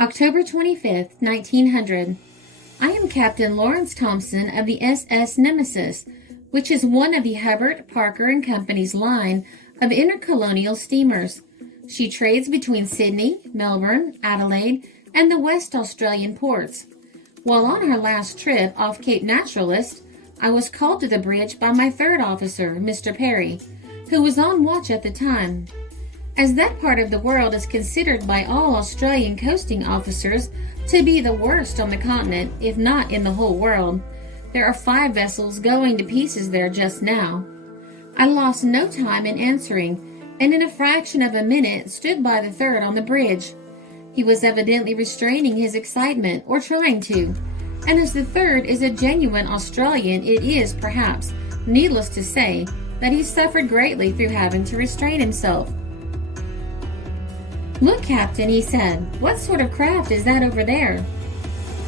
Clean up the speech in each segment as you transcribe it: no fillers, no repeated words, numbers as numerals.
October 25th, 1900. I am Captain Lawrence Thomson of the SS Nemesis, which is one of the Hubbard, Parker and Company's line of intercolonial steamers. She trades between Sydney, Melbourne, Adelaide, and the West Australian ports. While on her last trip off Cape Naturalist, I was called to the bridge by my third officer, Mr. Perry, who was on watch at the time. As that part of the world is considered by all Australian coasting officers to be the worst on the continent, if not in the whole world, there are 5 vessels going to pieces there just now. I lost no time in answering, and in a fraction of a minute stood by the third on the bridge. He was evidently restraining his excitement, or trying to, and as the third is a genuine Australian, it is, perhaps, needless to say, that he suffered greatly through having to restrain himself. "Look, Captain," he said, "what sort of craft is that over there?"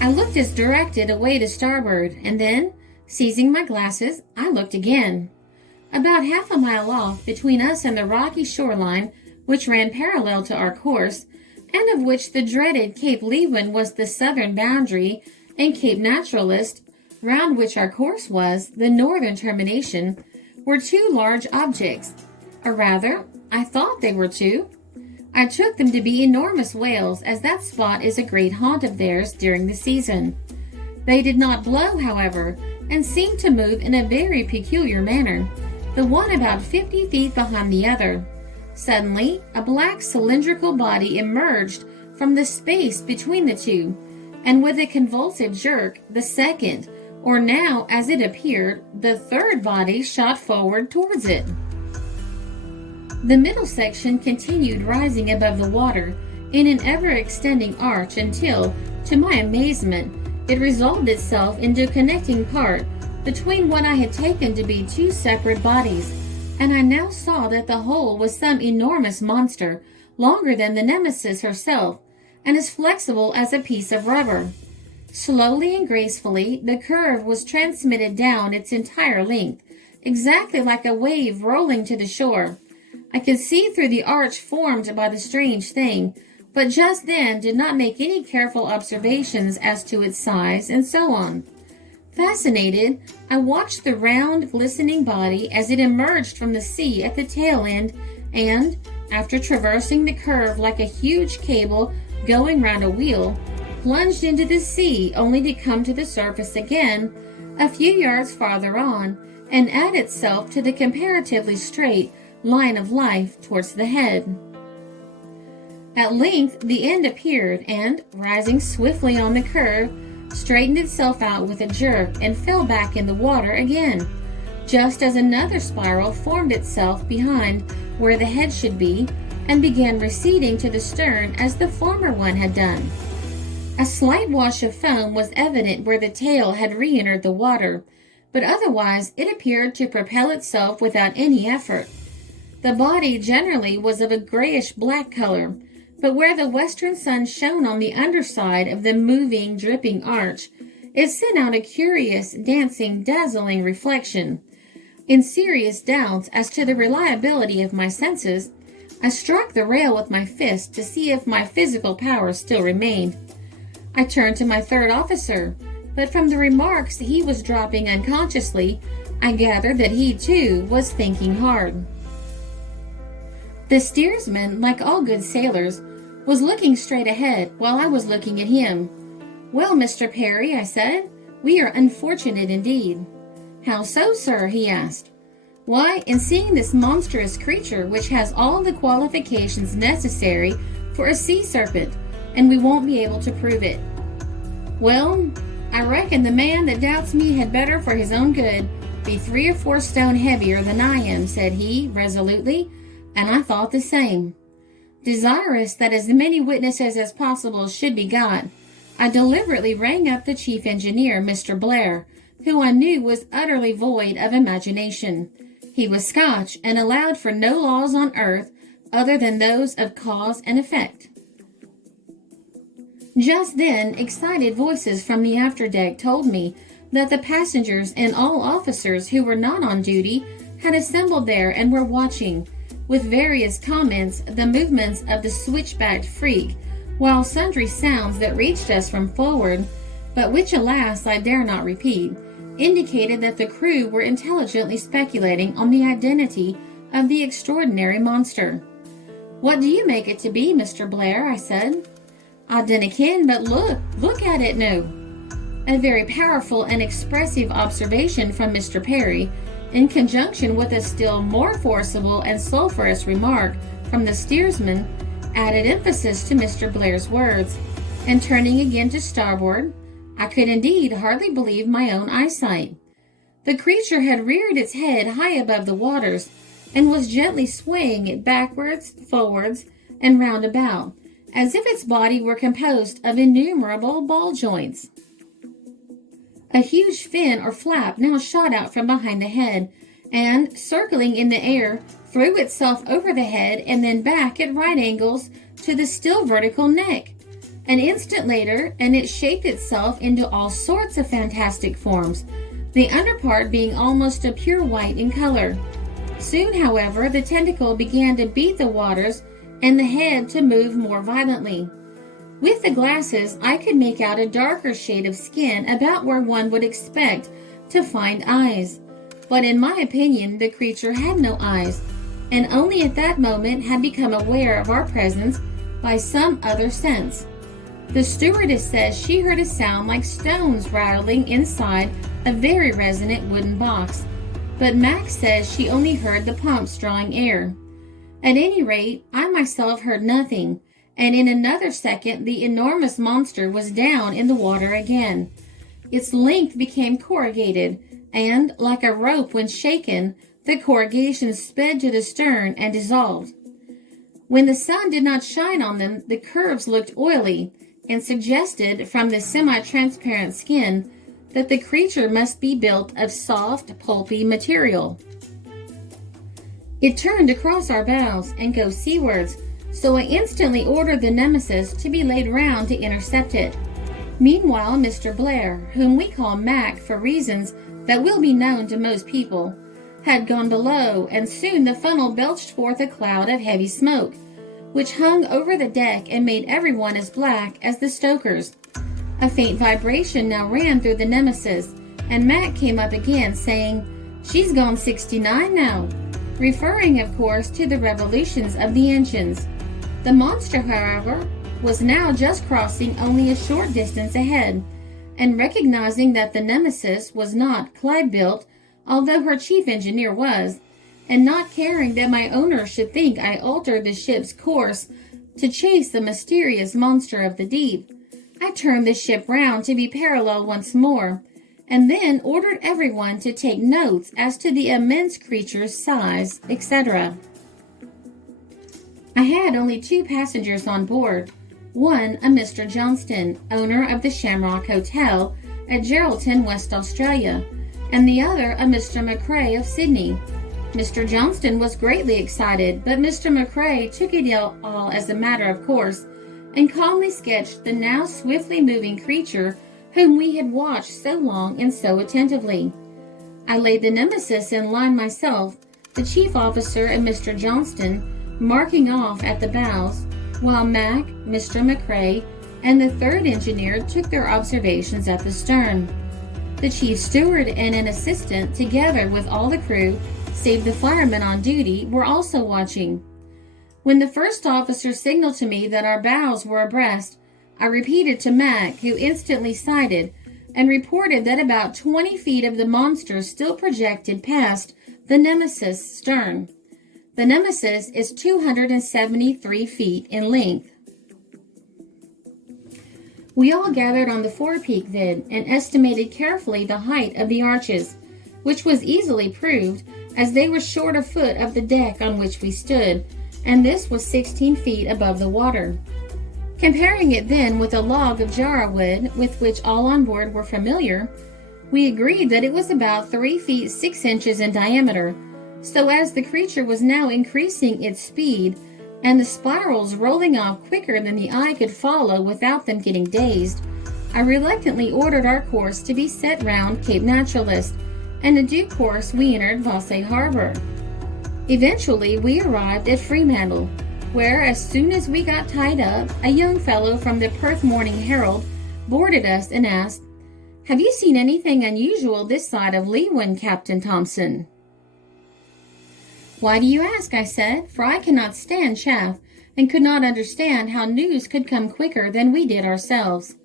I looked as directed away to starboard, and then, seizing my glasses, I looked again. About half a mile off, between us and the rocky shoreline, which ran parallel to our course, and of which the dreaded Cape Leeuwin was the southern boundary, and Cape Naturalist, round which our course was, the northern termination, were 2 large objects. Or rather, I thought they were 2. I took them to be enormous whales, as that spot is a great haunt of theirs during the season. They did not blow, however, and seemed to move in a very peculiar manner, the one about 50 feet behind the other. Suddenly, a black cylindrical body emerged from the space between the 2, and with a convulsive jerk, the second, or now, as it appeared, the third body shot forward towards it. The middle section continued rising above the water in an ever-extending arch until, to my amazement, it resolved itself into a connecting part between what I had taken to be 2 separate bodies, and I now saw that the whole was some enormous monster, longer than the Nemesis herself, and as flexible as a piece of rubber. Slowly and gracefully, the curve was transmitted down its entire length, exactly like a wave rolling to the shore. I could see through the arch formed by the strange thing, but just then did not make any careful observations as to its size and so on. Fascinated, I watched the round, glistening body as it emerged from the sea at the tail end and, after traversing the curve like a huge cable going round a wheel, plunged into the sea only to come to the surface again a few yards farther on and add itself to the comparatively straight line of life towards the head. At length the end appeared and, rising swiftly on the curve, straightened itself out with a jerk and fell back in the water again, just as another spiral formed itself behind where the head should be and began receding to the stern as the former one had done. A slight wash of foam was evident where the tail had re-entered the water, but otherwise it appeared to propel itself without any effort. The body generally was of a grayish-black color, but where the western sun shone on the underside of the moving, dripping arch, it sent out a curious, dancing, dazzling reflection. In serious doubts as to the reliability of my senses, I struck the rail with my fist to see if my physical powers still remained. I turned to my third officer, but from the remarks he was dropping unconsciously, I gathered that he, too, was thinking hard. The steersman, like all good sailors, was looking straight ahead while I was looking at him. "Well, Mr. Perry," I said, "we are unfortunate indeed." "How so, sir?" he asked. "Why, in seeing this monstrous creature which has all the qualifications necessary for a sea serpent, and we won't be able to prove it." "Well, I reckon the man that doubts me had better, for his own good, be 3 or 4 stone heavier than I am," said he, resolutely, and I thought the same. Desirous that as many witnesses as possible should be got, I deliberately rang up the chief engineer, Mr. Blair, who I knew was utterly void of imagination. He was Scotch and allowed for no laws on earth other than those of cause and effect. Just then, excited voices from the afterdeck told me that the passengers and all officers who were not on duty had assembled there and were watching, with various comments, the movements of the switchbacked freak, while sundry sounds that reached us from forward, but which alas I dare not repeat, indicated that the crew were intelligently speculating on the identity of the extraordinary monster. "What do you make it to be, Mr. Blair?" I said. "I dinna ken, but look at it now." A very powerful and expressive observation from Mr. Perry, in conjunction with a still more forcible and sulphurous remark from the steersman, added emphasis to Mr. Blair's words, and turning again to starboard, I could indeed hardly believe my own eyesight. The creature had reared its head high above the waters, and was gently swaying it backwards, forwards, and round about, as if its body were composed of innumerable ball joints. A huge fin or flap now shot out from behind the head, and, circling in the air, threw itself over the head and then back at right angles to the still vertical neck. An instant later, and it shaped itself into all sorts of fantastic forms, the underpart being almost a pure white in color. Soon, however, the tentacle began to beat the waters and the head to move more violently. With the glasses, I could make out a darker shade of skin about where one would expect to find eyes. But in my opinion, the creature had no eyes, and only at that moment had become aware of our presence by some other sense. The stewardess says she heard a sound like stones rattling inside a very resonant wooden box, but Max says she only heard the pumps drawing air. At any rate, I myself heard nothing, and in another second the enormous monster was down in the water again. Its length became corrugated, and, like a rope when shaken, the corrugation sped to the stern and dissolved. When the sun did not shine on them, the curves looked oily, and suggested, from the semi-transparent skin, that the creature must be built of soft, pulpy material. It turned across our bows and go seawards, so I instantly ordered the Nemesis to be laid round to intercept it. Meanwhile, Mr. Blair, whom we call Mac for reasons that will be known to most people, had gone below, and soon the funnel belched forth a cloud of heavy smoke, which hung over the deck and made everyone as black as the stokers. A faint vibration now ran through the Nemesis, and Mac came up again, saying, "She's gone 69 now," referring, of course, to the revolutions of the engines. The monster, however, was now just crossing only a short distance ahead, and recognizing that the Nemesis was not Clyde-built, although her chief engineer was, and not caring that my owner should think I altered the ship's course to chase the mysterious monster of the deep, I turned the ship round to be parallel once more, and then ordered everyone to take notes as to the immense creature's size, etc. I had only 2 passengers on board, one a Mr. Johnston, owner of the Shamrock Hotel at Geraldton, West Australia, and the other a Mr. McCrae of Sydney. Mr. Johnston was greatly excited, but Mr. McCrae took it all as a matter of course, and calmly sketched the now swiftly moving creature whom we had watched so long and so attentively. I laid the Nemesis in line myself, the chief officer and Mr. Johnston marking off at the bows, while Mac, Mr. McCrae, and the third engineer took their observations at the stern. The chief steward and an assistant, together with all the crew, save the firemen on duty, were also watching. When the first officer signaled to me that our bows were abreast, I repeated to Mac, who instantly sighted, and reported that about 20 feet of the monster still projected past the Nemesis stern. The Nemesis is 273 feet in length. We all gathered on the forepeak then, and estimated carefully the height of the arches, which was easily proved, as they were short a foot of the deck on which we stood, and this was 16 feet above the water. Comparing it then with a log of jarrah wood, with which all on board were familiar, we agreed that it was about 3 feet 6 inches in diameter, so as the creature was now increasing its speed, and the spirals rolling off quicker than the eye could follow without them getting dazed, I reluctantly ordered our course to be set round Cape Naturalist, and in due course we entered Vasse Harbor. Eventually we arrived at Fremantle. where as soon as we got tied up, a young fellow from the Perth Morning Herald boarded us and asked, "Have you seen anything unusual this side of Leewin, Captain Thomson?" "Why do you ask?" I said, for I cannot stand chaff and could not understand how news could come quicker than we did ourselves.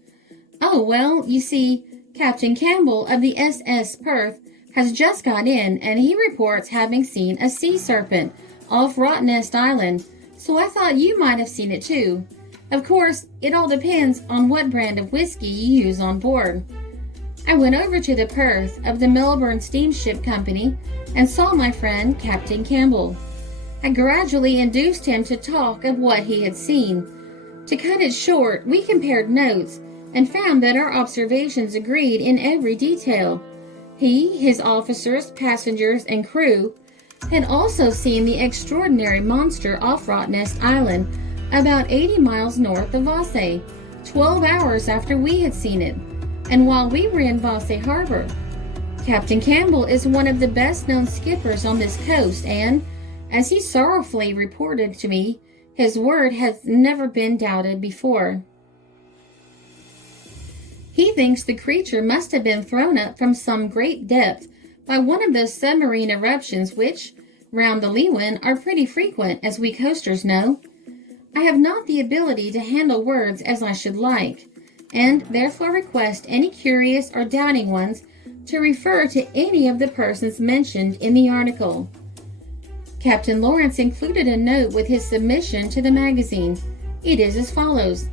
"Oh, well, you see, Captain Campbell of the SS Perth has just got in, and he reports having seen a sea serpent off Rottnest Island, so I thought you might have seen it too. Of course, it all depends on what brand of whiskey you use on board." I went over to the Perth of the Melbourne Steamship Company and saw my friend Captain Campbell. I gradually induced him to talk of what he had seen. To cut it short, we compared notes and found that our observations agreed in every detail. He, his officers, passengers, and crew had also seen the extraordinary monster off Rottnest Island, about 80 miles north of Vasse, 12 hours after we had seen it, and while we were in Vasse Harbor. Captain Campbell is one of the best-known skippers on this coast, and, as he sorrowfully reported to me, his word has never been doubted before. He thinks the creature must have been thrown up from some great depth by one of those submarine eruptions which, round the Leewin, are pretty frequent, as we coasters know. I have not the ability to handle words as I should like, and therefore request any curious or doubting ones to refer to any of the persons mentioned in the article. Captain Lawrence included a note with his submission to the magazine. It is as follows.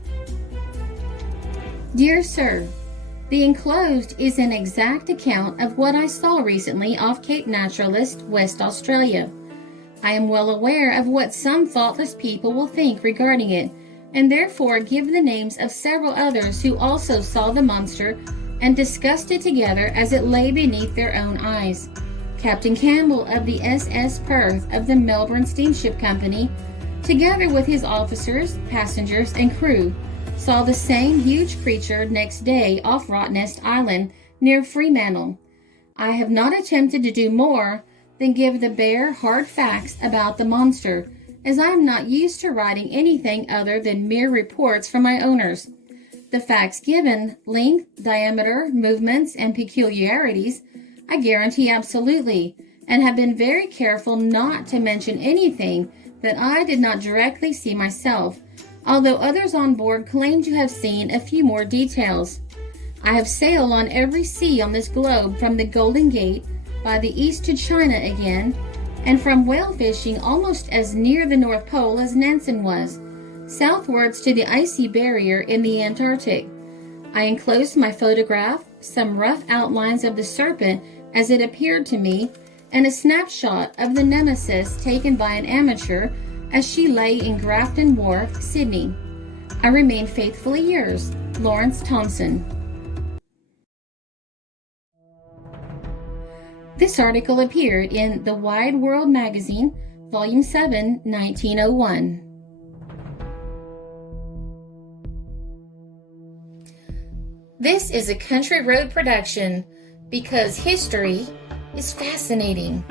Dear Sir, the enclosed is an exact account of what I saw recently off Cape Naturalist, West Australia. I am well aware of what some thoughtless people will think regarding it, and therefore give the names of several others who also saw the monster and discussed it together as it lay beneath their own eyes. Captain Campbell of the SS Perth of the Melbourne Steamship Company, together with his officers, passengers, and crew, saw the same huge creature next day off Rottnest Island near Fremantle. I have not attempted to do more than give the bare, hard facts about the monster, as I am not used to writing anything other than mere reports from my owners. The facts given, length, diameter, movements, and peculiarities, I guarantee absolutely, and have been very careful not to mention anything that I did not directly see myself, although others on board claim to have seen a few more details. I have sailed on every sea on this globe from the Golden Gate, by the east to China again, and from whale fishing almost as near the North Pole as Nansen was, southwards to the icy barrier in the Antarctic. I enclosed my photograph, some rough outlines of the Serpent as it appeared to me, and a snapshot of the Nemesis taken by an amateur as she lay in Grafton Wharf, Sydney. I remain faithfully yours, Lawrence Thomson. This article appeared in The Wide World Magazine, Volume 7, 1901. This is a Country Road production because history is fascinating.